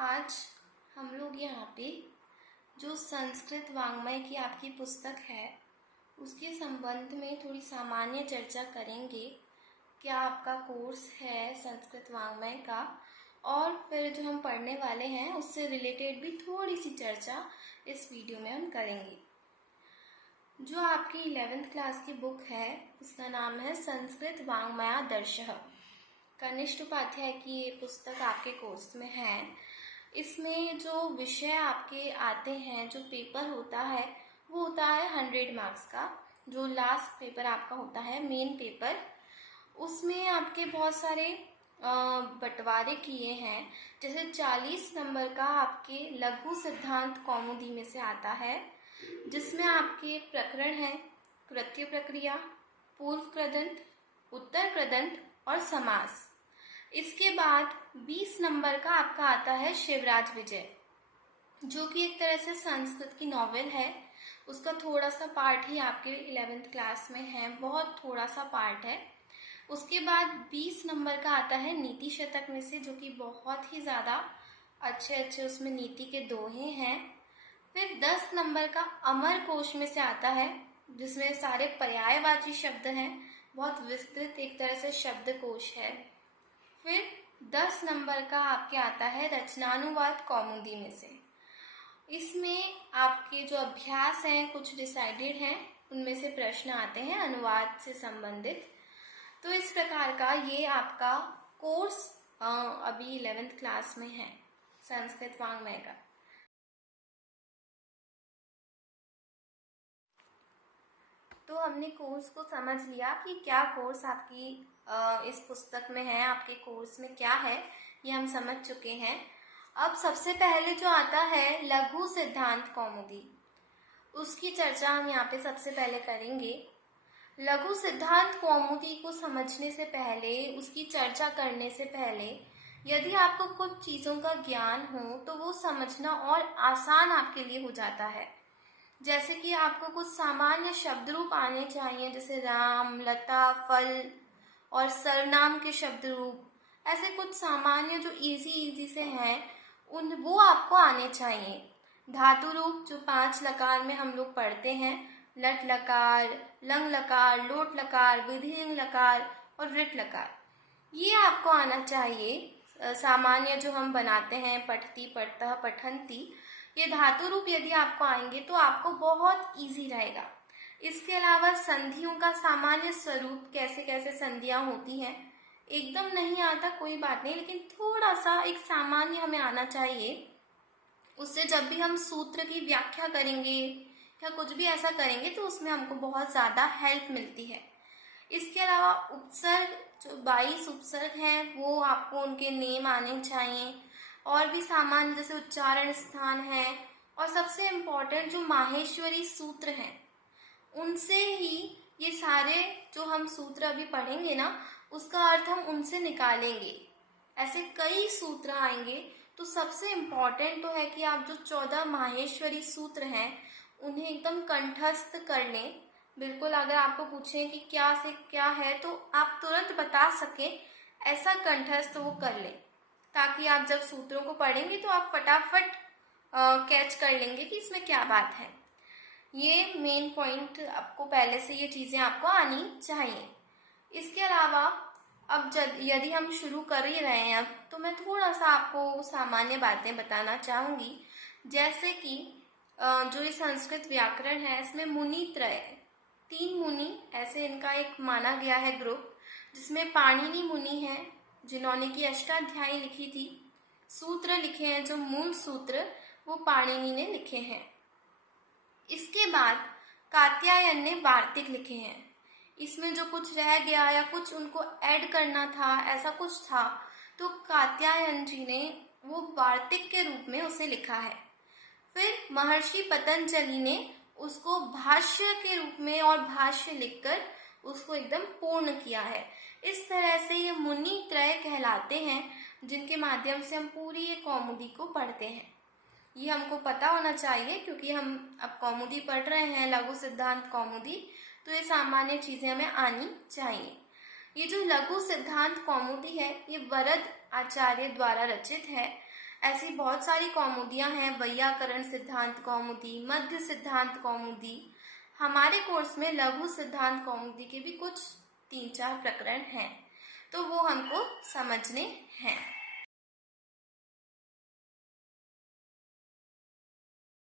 आज हम लोग यहाँ पे जो संस्कृत वाङ्मय की आपकी पुस्तक है उसके संबंध में थोड़ी सामान्य चर्चा करेंगे। क्या आपका कोर्स है संस्कृत वाङ्मय का, और फिर जो हम पढ़ने वाले हैं उससे रिलेटेड भी थोड़ी सी चर्चा इस वीडियो में हम करेंगे। जो आपकी 11th क्लास की बुक है उसका नाम है संस्कृत वाङ्मयादर्शः। कनिष्ठ उपाध्याय की ये पुस्तक आपके कोर्स में है। इसमें जो विषय आपके आते हैं, जो पेपर होता है वो होता है 100 मार्क्स का। जो लास्ट पेपर आपका होता है मेन पेपर, उसमें आपके बहुत सारे बंटवारे किए हैं। जैसे 40 नंबर का आपके लघु सिद्धांत कौमुदी में से आता है, जिसमें आपके प्रकरण हैं कृत्य प्रक्रिया, पूर्व कृदंत, उत्तर कृदंत और समास। इसके बाद 20 नंबर का आपका आता है शिवराज विजय, जो कि एक तरह से संस्कृत की नॉवेल है। उसका थोड़ा सा पार्ट ही आपके 11th क्लास में है, बहुत थोड़ा सा पार्ट है। उसके बाद 20 नंबर का आता है नीति शतक में से, जो कि बहुत ही ज़्यादा अच्छे उसमें नीति के दोहे हैं। फिर 10 नंबर का अमर कोश में से आता है, जिसमें सारे पर्यायवाची शब्द हैं, बहुत विस्तृत एक तरह से शब्दकोश है। फिर 10 नंबर का आपके आता है रचनानुवाद कौमुदी में से। इसमें आपके जो अभ्यास हैं कुछ डिसाइडेड हैं, उनमें से प्रश्न आते हैं अनुवाद से संबंधित। तो इस प्रकार का ये आपका कोर्स अभी 11th क्लास में है संस्कृत वाङ्मय का। तो हमने कोर्स को समझ लिया कि क्या कोर्स आपकी इस पुस्तक में है, आपके कोर्स में क्या है, ये हम समझ चुके हैं। अब सबसे पहले जो आता है लघु सिद्धांत कौमुदी, उसकी चर्चा हम यहाँ पे सबसे पहले करेंगे। लघु सिद्धांत कौमुदी को समझने से पहले, उसकी चर्चा करने से पहले, यदि आपको कुछ चीज़ों का ज्ञान हो तो वो समझना और आसान आपके लिए हो जाता है। जैसे कि आपको कुछ सामान्य शब्द रूप आने चाहिए, जैसे राम, लता, फल और सर्वनाम के शब्द रूप। ऐसे कुछ सामान्य जो इजी से हैं वो आपको आने चाहिए। धातु रूप जो 5 लकार में हम लोग पढ़ते हैं, लट लकार, लंग लकार, लोट लकार, विधिलिंग लकार और वृट लकार, ये आपको आना चाहिए। सामान्य जो हम बनाते हैं पठती, पठतः, पठन्ति, ये धातु रूप यदि आपको आएंगे तो आपको बहुत इजी रहेगा। इसके अलावा संधियों का सामान्य स्वरूप, कैसे कैसे संधियां होती हैं, एकदम नहीं आता कोई बात नहीं, लेकिन थोड़ा सा एक सामान्य हमें आना चाहिए। उससे जब भी हम सूत्र की व्याख्या करेंगे या कुछ भी ऐसा करेंगे तो उसमें हमको बहुत ज़्यादा हेल्प मिलती है। इसके अलावा उपसर्ग, जो 22 उपसर्ग हैं वो आपको उनके नेम आने चाहिए, और भी सामान्य जैसे उच्चारण स्थान है, और सबसे इम्पोर्टेंट जो माहेश्वरी सूत्र हैं उनसे ही ये सारे जो हम सूत्र अभी पढ़ेंगे ना, उसका अर्थ हम उनसे निकालेंगे। ऐसे कई सूत्र आएंगे, तो सबसे इम्पोर्टेंट तो है कि आप जो 14 माहेश्वरी सूत्र हैं उन्हें एकदम कंठस्थ कर लें। बिल्कुल अगर आपको पूछें कि क्या से क्या है तो आप तुरंत बता सकें, ऐसा कंठस्थ वो कर लें, ताकि आप जब सूत्रों को पढ़ेंगे तो आप फटाफट कैच कर लेंगे कि इसमें क्या बात है। ये मेन पॉइंट आपको पहले से ये चीज़ें आपको आनी चाहिए। इसके अलावा अब यदि हम शुरू कर ही रहे हैं अब, तो मैं थोड़ा सा आपको सामान्य बातें बताना चाहूँगी। जैसे कि जो ये संस्कृत व्याकरण है इसमें मुनि त्रय, 3 मुनि ऐसे इनका एक माना गया है ग्रुप, जिसमें पाणिनि मुनि हैं जिन्होंने की अष्टाध्यायी लिखी थी। सूत्र लिखे हैं, जो मूल सूत्र वो पाणिनि ने लिखे हैं। इसके बाद कात्यायन ने वार्तिक लिखे हैं। इसमें जो कुछ रह गया या कुछ उनको ऐड करना था, ऐसा कुछ था, तो कात्यायन जी ने वो वार्तिक के रूप में उसे लिखा है। फिर महर्षि पतंजलि ने उसको भाष्य के रूप में और भाष्य लिखकर उसको एकदम पूर्ण किया है। इस तरह से ये मुनि त्रय कहलाते हैं, जिनके माध्यम से हम पूरी ये कौमुदी को पढ़ते हैं। ये हमको पता होना चाहिए, क्योंकि हम अब कौमुदी पढ़ रहे हैं, लघु सिद्धांत कौमुदी, तो ये सामान्य चीज़ें हमें आनी चाहिए। ये जो लघु सिद्धांत कौमुदी है ये वरद आचार्य द्वारा रचित है। ऐसी बहुत सारी कौमुदियाँ हैं, वैयाकरण सिद्धांत कौमुदी, मध्य सिद्धांत कौमुदी। हमारे कोर्स में लघु सिद्धांत कौमुदी के भी कुछ 3-4 प्रकरण हैं, तो वो हमको समझने हैं।